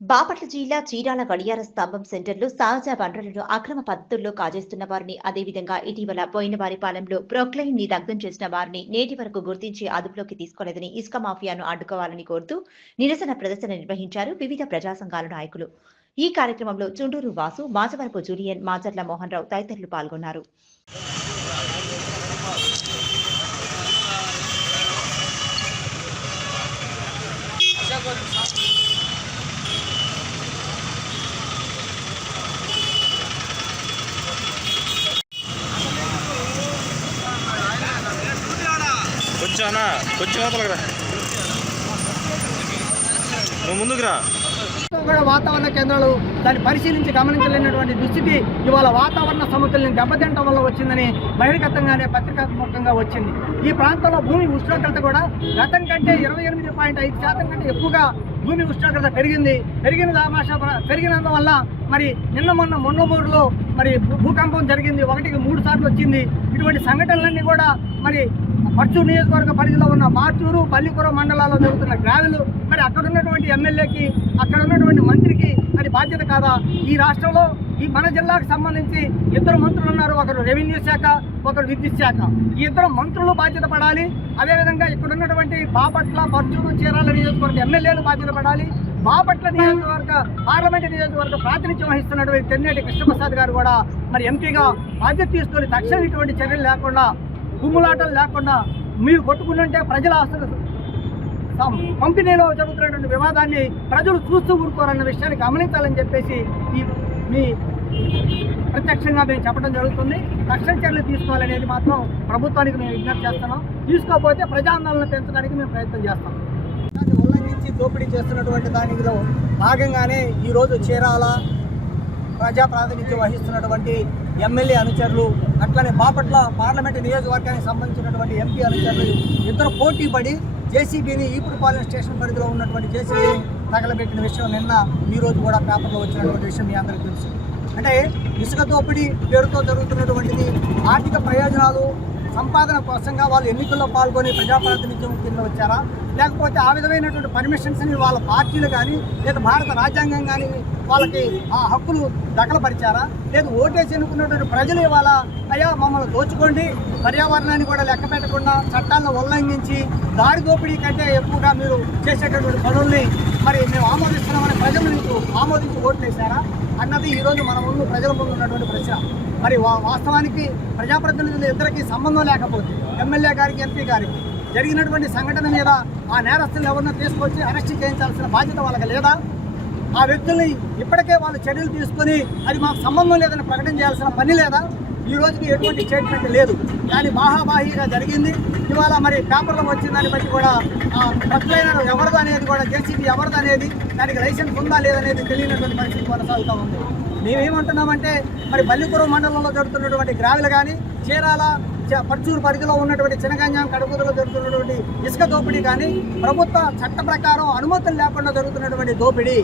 బాపట్ల జిల్లా చీరాల గడియార స్తంభం సెంటర్లో సహజ వనరులను అక్రమ పద్ధతుల్లో కాజేస్తున్న వారిని అదేవిధంగా ఇటీవల బోయినవారిపాలెంలో ప్రొక్లైన్ని దగ్ధం చేసిన వారిని నేటి వరకు గుర్తించి అదుపులోకి తీసుకోలేదని ఇసుక మాఫియాను అడ్డుకోవాలని కోరుతూ నిరసన ప్రదర్శన నిర్వహించారు వివిధ ప్రజా సంఘాల నాయకులు. ఈ కార్యక్రమంలో చుండూరు వాసు మాచవరపు జూలియన్ మాచర్ల మోహన్ రావు తదితరులు పాల్గొన్నారు. కొంచెం అన్న కొంచెం అవతలకి రా. నువ్వు ముందుకు రా. వాతావరణ కేంద్రాలు దాన్ని పరిశీలించి గమనించలేనటువంటి దుస్థితి ఇవాళ వాతావరణ సమతుల్యం దెబ్బతింటం వల్ల వచ్చిందని బహిర్గతంగానే పత్రికాత్మకంగా వచ్చింది. ఈ ప్రాంతంలో భూమి ఉష్ణోగ్రత కూడా గతం కంటే ఇరవై ఎనిమిది పాయింట్ ఐదు శాతం కంటే ఎక్కువగా భూమి ఉష్ణోగ్రత పెరిగింది. పెరిగిన దామాషా పెరిగినందువల్ల మరి నిన్న మొన్న మొన్నమూరులో మరి భూ- భూకంపం జరిగింది. ఒకటికి మూడు సార్లు వచ్చింది. ఇటువంటి సంఘటనలన్నీ కూడా మరి పర్చూరు నియోజకవర్గ పరిధిలో ఉన్న మార్చూరు పల్లికూర మండలాల్లో జరుగుతున్న గ్రావెలు మరి అక్కడ ఉన్నటువంటి ఎమ్మెల్యేకి అక్కడ ఉన్నటువంటి మంత్రికి మరి బాధ్యత కాదా? ఈ రాష్ట్రంలో ఈ మన జిల్లాకు సంబంధించి ఇద్దరు మంత్రులు ఉన్నారు. ఒకరు రెవెన్యూ శాఖ ఒకరు విద్యుత్ శాఖ. ఈ ఇద్దరు మంత్రులు బాధ్యత పడాలి. అదేవిధంగా ఇక్కడ ఉన్నటువంటి బాపట్ల పర్చూరు చీరాల నియోజకవర్గ ఎమ్మెల్యేలు బాధ్యత పడాలి. బాపట్ల నియోజకవర్గ పార్లమెంట్ నియోజకవర్గ ప్రాతినిధ్యం వహిస్తున్నటువంటి తెన్నేటి కృష్ణప్రసాద్ గారు కూడా మరి ఎంపీగా బాధ్యత తీసుకొని తక్షణ ఇటువంటి చర్యలు లేకుండా గుమ్ములాటలు లేకుండా మీరు కొట్టుకుంటుంటే ప్రజల ఆస్తులు పంపిణీలో జరుగుతున్నటువంటి వివాదాన్ని ప్రజలు చూస్తూ ఊరుకోరన్న విషయాన్ని గమనించాలని చెప్పేసి ఈ మీ ప్రత్యక్షంగా మేము చెప్పడం జరుగుతుంది. రక్షణ చర్యలు తీసుకోవాలనేది మాత్రం ప్రభుత్వానికి మేము విజ్ఞప్తి చేస్తున్నాం. తీసుకోకపోతే ప్రజాందోళన పెంచడానికి మేము ప్రయత్నం చేస్తాం. దాన్ని ఉల్లంఘించి దోపిడీ చేస్తున్నటువంటి దానిలో భాగంగానే ఈరోజు చీరాల ప్రజా ప్రాతినిధ్యం వహిస్తున్నటువంటి ఎమ్మెల్యే అనుచరులు అట్లనే బాపట్ల పార్లమెంటు నియోజకవర్గానికి సంబంధించినటువంటి ఎంపీ అనుచరులు ఇద్దరు పోటీ పడి జేసీబీని ఈపుడుపాలెం స్టేషన్ పరిధిలో ఉన్నటువంటి జేసీబీని తగలబెట్టిన విషయం నిన్న ఈ రోజు కూడా పేపర్లో వచ్చినటువంటి విషయం మీ అందరికీ తెలుసు. అంటే ఇసుక దోపిడీ పేరుతో జరుగుతున్నటువంటిది ఆర్థిక ప్రయోజనాలు సంపాదన కోసంగా వాళ్ళు ఎన్నికల్లో పాల్గొని ప్రజాప్రాతినిధ్యం కింద వచ్చారా? లేకపోతే ఆ విధమైనటువంటి పర్మిషన్స్ని వాళ్ళ పార్టీలు కానీ లేదా భారత రాజ్యాంగం కానీ వాళ్ళకి ఆ హక్కులు దఖలపరిచారా? లేదా ఓటేసి ఎన్నుకున్నటువంటి ప్రజలు ఇవాళ అయ్యా మమ్మల్ని దోచుకోండి పర్యావరణాన్ని కూడా లెక్క పెట్టకుండా చట్టాలను ఉల్లంఘించి దారి దోపిడీ కంటే ఎక్కువగా మీరు చేసేటటువంటి పనుల్ని మరి మేము ఆమోదిస్తున్నామని ప్రజలు మీకు ఆమోదించి ఓట్లు అన్నది ఈరోజు మన ముందు ప్రజల ముందు ఉన్నటువంటి ప్రశ్న. మరి వాస్తవానికి ప్రజాప్రతినిధులు ఇద్దరికీ సంబంధం లేకపోతే ఎమ్మెల్యే గారికి ఎంపీ గారికి జరిగినటువంటి సంఘటన మీద ఆ నేరస్తులు ఎవరినో తీసుకొచ్చి అరెస్ట్ చేయించాల్సిన బాధ్యత వాళ్ళకి లేదా? ఆ వ్యక్తుల్ని ఇప్పటికే వాళ్ళు చర్యలు తీసుకొని అది మాకు సంబంధం లేదని ప్రకటన చేయాల్సిన పని లేదా? ఈ రోజుకి ఎటువంటి స్టేట్మెంట్ లేదు. కానీ బాహాబాహీగా జరిగింది. ఇవాళ మరి పేపర్లో వచ్చిన దాన్ని బట్టి కూడా ఆ ప్రక్లైన ఎవరిది అనేది కూడా జేసీబీ ఎవరిది అనేది దానికి లైసెన్స్ ఉందా లేదనేది తెలియనటువంటి పరిస్థితి కొనసాగుతూ ఉంది. మేమేమంటున్నామంటే మరి బల్లిపురం మండలంలో జరుగుతున్నటువంటి గ్రావిలు కానీ చీరాల పర్చూరు పరిధిలో ఉన్నటువంటి చినగంజాం కడుపుదలో జరుగుతున్నటువంటి ఇసుక దోపిడీ కానీ ప్రభుత్వ చట్ట ప్రకారం అనుమతులు లేకుండా జరుగుతున్నటువంటి దోపిడీ.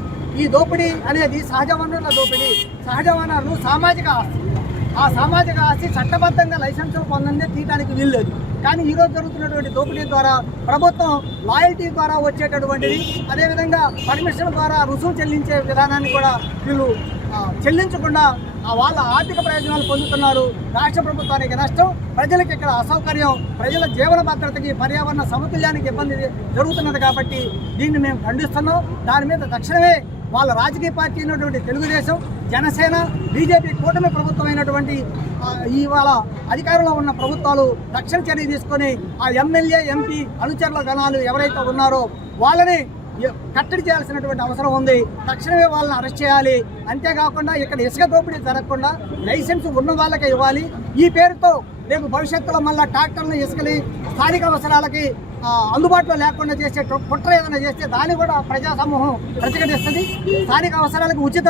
ఈ దోపిడీ అనేది సహజ వనరుల దోపిడీ. సహజ వనరులు సామాజిక ఆస్తి. ఆ సామాజిక ఆస్తి చట్టబద్ధంగా లైసెన్సులు పొందందే తీయడానికి వీల్లేదు. కానీ ఈరోజు జరుగుతున్నటువంటి దోపిడీ ద్వారా ప్రభుత్వం లాయల్టీ ద్వారా వచ్చేటటువంటిది అదేవిధంగా పర్మిషన్ ద్వారా రుసుము చెల్లించే విధానాన్ని కూడా వీళ్ళు చెల్లించకుండా వాళ్ళ ఆర్థిక ప్రయోజనాలు పొందుతున్నారు. రాష్ట్ర ప్రభుత్వానికి నష్టం ప్రజలకు ఇక్కడ అసౌకర్యం ప్రజల జీవన భద్రతకి పర్యావరణ సమతుల్యానికి ఇబ్బంది జరుగుతున్నది కాబట్టి దీన్ని మేము ఖండిస్తున్నాం. దాని మీద తక్షణమే వాళ్ళ రాజకీయ పార్టీ అయినటువంటి తెలుగుదేశం జనసేన బీజేపీ కూటమి ప్రభుత్వం అయినటువంటి ఇవాళ అధికారంలో ఉన్న ప్రభుత్వాలు తక్షణ చర్య తీసుకొని ఆ ఎమ్మెల్యే ఎంపీ అనుచరుల గణాలు ఎవరైతే ఉన్నారో వాళ్ళని కట్టడి చేయాల్సినటువంటి అవసరం ఉంది. తక్షణమే వాళ్ళని అరెస్ట్ చేయాలి. అంతేకాకుండా ఇక్కడ ఇసుక దోపిడీ జరగకుండా లైసెన్స్ ఉన్న వాళ్ళకే ఇవ్వాలి. ఈ పేరుతో రేపు భవిష్యత్తులో మళ్ళీ ట్రాక్టర్లు ఇసుకని స్థానిక అవసరాలకి అందుబాటులో లేకుండా చేసే కుట్ర ఏదైనా చేస్తే దాన్ని కూడా ప్రజా సమూహం ప్రతిఘటిస్తుంది. స్థానిక అవసరాలకు ఉచిత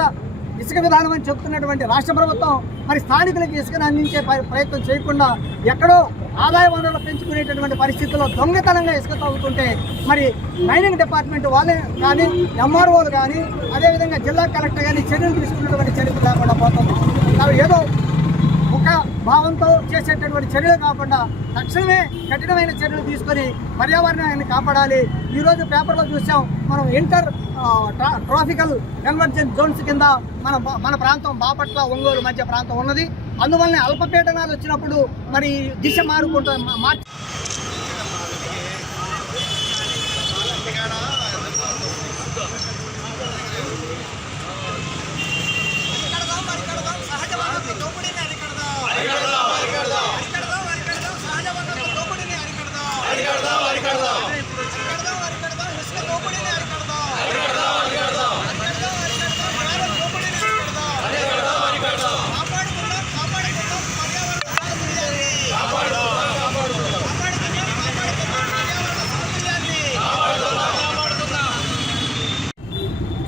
ఇసుక విధానం అని చెప్తున్నటువంటి రాష్ట్ర ప్రభుత్వం మరి స్థానికులకి ఇసుకను అందించే ప్ర- ప్రయత్నం చేయకుండా ఎక్కడో ఆదాయ వనరులు పెంచుకునేటటువంటి పరిస్థితుల్లో దొంగతనంగా ఇసుక తవ్వుతుంటే మరి మైనింగ్ డిపార్ట్మెంట్ వాళ్ళే కానీ ఎంఆర్ఓలు కానీ అదేవిధంగా జిల్లా కలెక్టర్ కానీ చర్యలు తీసుకున్నటువంటి చరిత్ర లేకుండా పోతుంది. కాబట్టి ఏదో యొక్క భావంతో చేసేటటువంటి చర్యలు కాకుండా తక్షణమే కఠినమైన చర్యలు తీసుకొని పర్యావరణాన్ని కాపాడాలి. ఈరోజు పేపర్లో చూసాం మనం ఇంటర్ ట్రా- ట్రాఫికల్ కన్వర్జెన్స్ జోన్స్ కింద మన మన ప్రాంతం బాపట్ల ఒంగోలు మధ్య ప్రాంతం ఉన్నది. అందువల్లనే అల్పపీడనాలు వచ్చినప్పుడు మరి దిశ మారుకుంటూ మా- మార్చి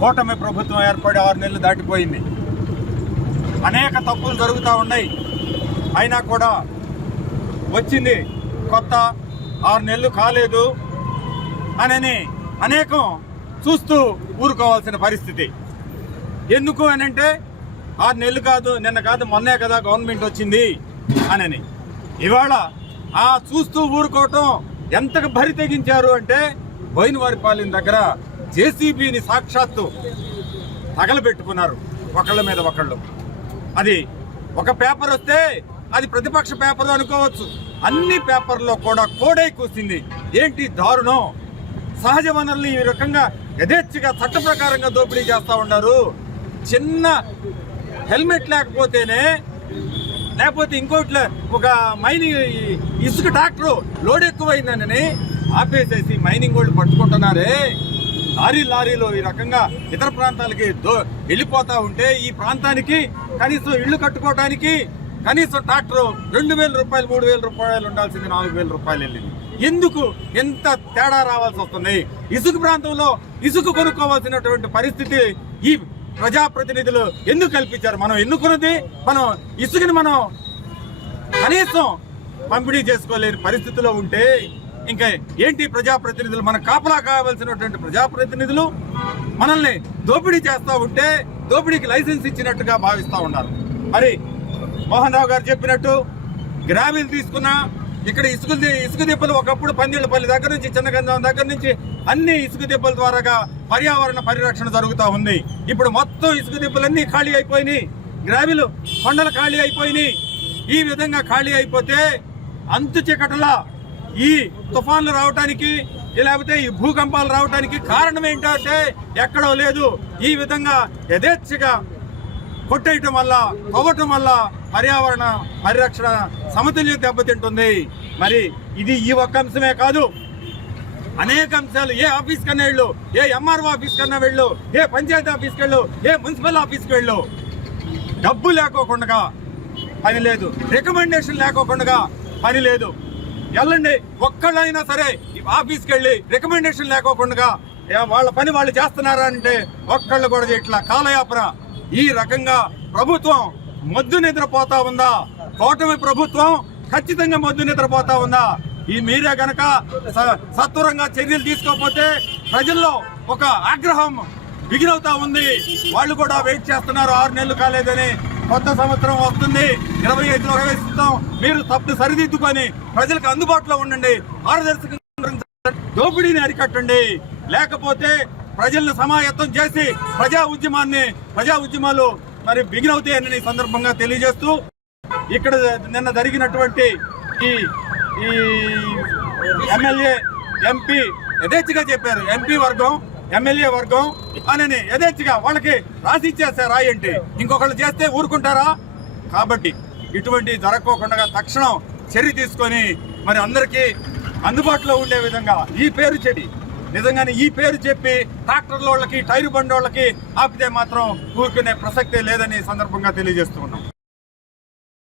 కూటమి ప్రభుత్వం ఏర్పడి ఆరు నెలలు దాటిపోయింది. అనేక తప్పులు జరుగుతూ ఉన్నాయి. అయినా కూడా వచ్చింది కొత్త ఆరు నెలలు కాలేదు అనని అనేకం చూస్తూ ఊరుకోవాల్సిన పరిస్థితి. ఎందుకు అని అంటే ఆరు నెలలు కాదు నిన్న కాదు మొన్నే కదా గవర్నమెంట్ వచ్చింది అనని. ఇవాళ ఆ చూస్తూ ఊరుకోవటం ఎంతకు భరి తెగించారు అంటే బోయినవారిపాలెం దగ్గర జేసీబీని సాక్షాత్తు తగలబెట్టుకున్నారు ఒకళ్ళ మీద ఒకళ్ళు. అది ఒక పేపర్ వస్తే అది ప్రతిపక్ష పేపర్ అనుకోవచ్చు. అన్ని పేపర్లో కూడా కోడై కూసింది. ఏంటి దారుణం? సహజ వనరులు ఈ రకంగా యథేచ్ఛగా చట్ట ప్రకారంగా దోపిడీ చేస్తూ ఉన్నారు. చిన్న హెల్మెట్ లేకపోతేనే లేకపోతే ఇంకోట్ల ఒక మైనింగ్ ఇసుక ట్రాక్టర్ లోడ్ ఎక్కువైందని ఆపేసేసి మైనింగ్ వాళ్ళు పట్టుకుంటున్నారే. లారీ లారీలో ఈ రకంగా ఇతర ప్రాంతాలకి దో వెళ్ళిపోతా ఉంటే ఈ ప్రాంతానికి కనీసం ఇల్లు కట్టుకోవడానికి కనీసం ట్రాక్టర్ రెండు వేల రూపాయలు మూడు వేల రూపాయలు ఉండాల్సింది నాలుగు వేల రూపాయలు వెళ్ళింది. ఎందుకు ఎంత తేడా రావాల్సి వస్తుంది? ఇసుక ప్రాంతంలో ఇసుక కొనుక్కోవాల్సినటువంటి పరిస్థితి ఈ ప్రజాప్రతినిధులు ఎందుకు కల్పించారు? మనం ఎన్నుకున్నది మనం ఇసుకని మనం కనీసం పంపిణీ చేసుకోలేని పరిస్థితిలో ఉంటే ఇంకా ఏంటి ప్రజాప్రతినిధులు? మన కాపలా కావాల్సినటువంటి ప్రజాప్రతినిధులు మనల్ని దోపిడీ చేస్తూ ఉంటే దోపిడీకి లైసెన్స్ ఇచ్చినట్టుగా భావిస్తూ ఉన్నారు. మరి మోహన్ రావు గారు చెప్పినట్టు గ్రావెల్ తీసుకున్నా ఇక్కడ ఇసుక ది- ఇసుక దిబ్బలు ఒకప్పుడు పందిళ్ళపల్లి దగ్గర నుంచి చిన్నగంధం దగ్గర నుంచి అన్ని ఇసుక దిబ్బల ద్వారాగా పర్యావరణ పరిరక్షణ జరుగుతూ ఉంది. ఇప్పుడు మొత్తం ఇసుక దిబ్బలన్నీ ఖాళీ అయిపోయినాయి. గ్రావెల్ కొండలు ఖాళీ అయిపోయినాయి. ఈ విధంగా ఖాళీ అయిపోతే అంతు చికటలా ఈ తుఫాన్లు రావటానికి లేకపోతే ఈ భూకంపాలు రావటానికి కారణం ఏంటంటే ఎక్కడో లేదు. ఈ విధంగా యథేచ్ఛగా కొట్టేయటం వల్ల పొగటం వల్ల పర్యావరణ పరిరక్షణ సమతుల్యం దెబ్బతింటుంది. మరి ఇది ఈ ఒక్క అంశమే కాదు. అనేక అంశాలు ఏ ఆఫీస్ కన్నా వెళ్ళు ఏ ఎంఆర్ఓ ఆఫీస్ కన్నా వెళ్ళు ఏ పంచాయతీ ఆఫీస్కి వెళ్ళు ఏ మున్సిపల్ ఆఫీస్కి వెళ్ళు. డబ్బు లేకోకుండా పని లేదు. రికమెండేషన్ లేకోకుండా పని లేదు. వెళ్ళండి ఒక్కళ్ళైనా సరే ఆఫీస్కి వెళ్ళి రికమెండేషన్ లేకోకుండా వాళ్ళ పని వాళ్ళు చేస్తున్నారా అంటే ఒక్కళ్ళు కూడా ఇట్లా కాలయాపన. ఈ రకంగా ప్రభుత్వం మొద్దు నిద్రపోతా ఉందా? కూటమి ప్రభుత్వం ఖచ్చితంగా మొద్దు నిద్రపోతా ఉందా? ఈ మీరే గనక సత్వరంగా చర్యలు తీసుకోకపోతే ప్రజల్లో ఒక ఆగ్రహం బిగినవుతా ఉంది. వాళ్ళు కూడా వెయిట్ చేస్తున్నారు ఆరు నెలలు కాలేదని. కొత్త సంవత్సరం వస్తుంది. ఇరవై ఐదులో ప్రవేశిస్తాం. మీరు తప్పు సరిదిద్దుకొని ప్రజలకు అందుబాటులో ఉండండి. పారదర్శకంగా దోపిడీని అరికట్టండి. లేకపోతే ప్రజలను సమాయత్తం చేసి ప్రజా ఉద్యమాన్ని ప్రజా ఉద్యమాలు మరి బిగినవుతాయని ఈ సందర్భంగా తెలియజేస్తూ ఇక్కడ నిన్న జరిగినటువంటి ఈ ఈ ఎమ్మెల్యే ఎంపీ యథేచ్ఛగా చెప్పారు. ఎంపీ వర్గం ఎమ్మెల్యే వర్గం అని యథేచ్ఛగా వాళ్ళకి రాసి ఇచ్చేస్తే రాయండి ఇంకొకళ్ళు చేస్తే ఊరుకుంటారా? కాబట్టి ఇటువంటి జరగకోకుండా తక్షణం చర్య తీసుకొని మరి అందరికీ అందుబాటులో ఉండే విధంగా ఈ పేరు చెడి నిజంగానే ఈ పేరు చెప్పి ట్రాక్టర్ల వాళ్ళకి టైరు బండి వాళ్ళకి ఆపితే మాత్రం ఊరుకునే ప్రసక్తే లేదని సందర్భంగా తెలియజేస్తూ ఉన్నాం.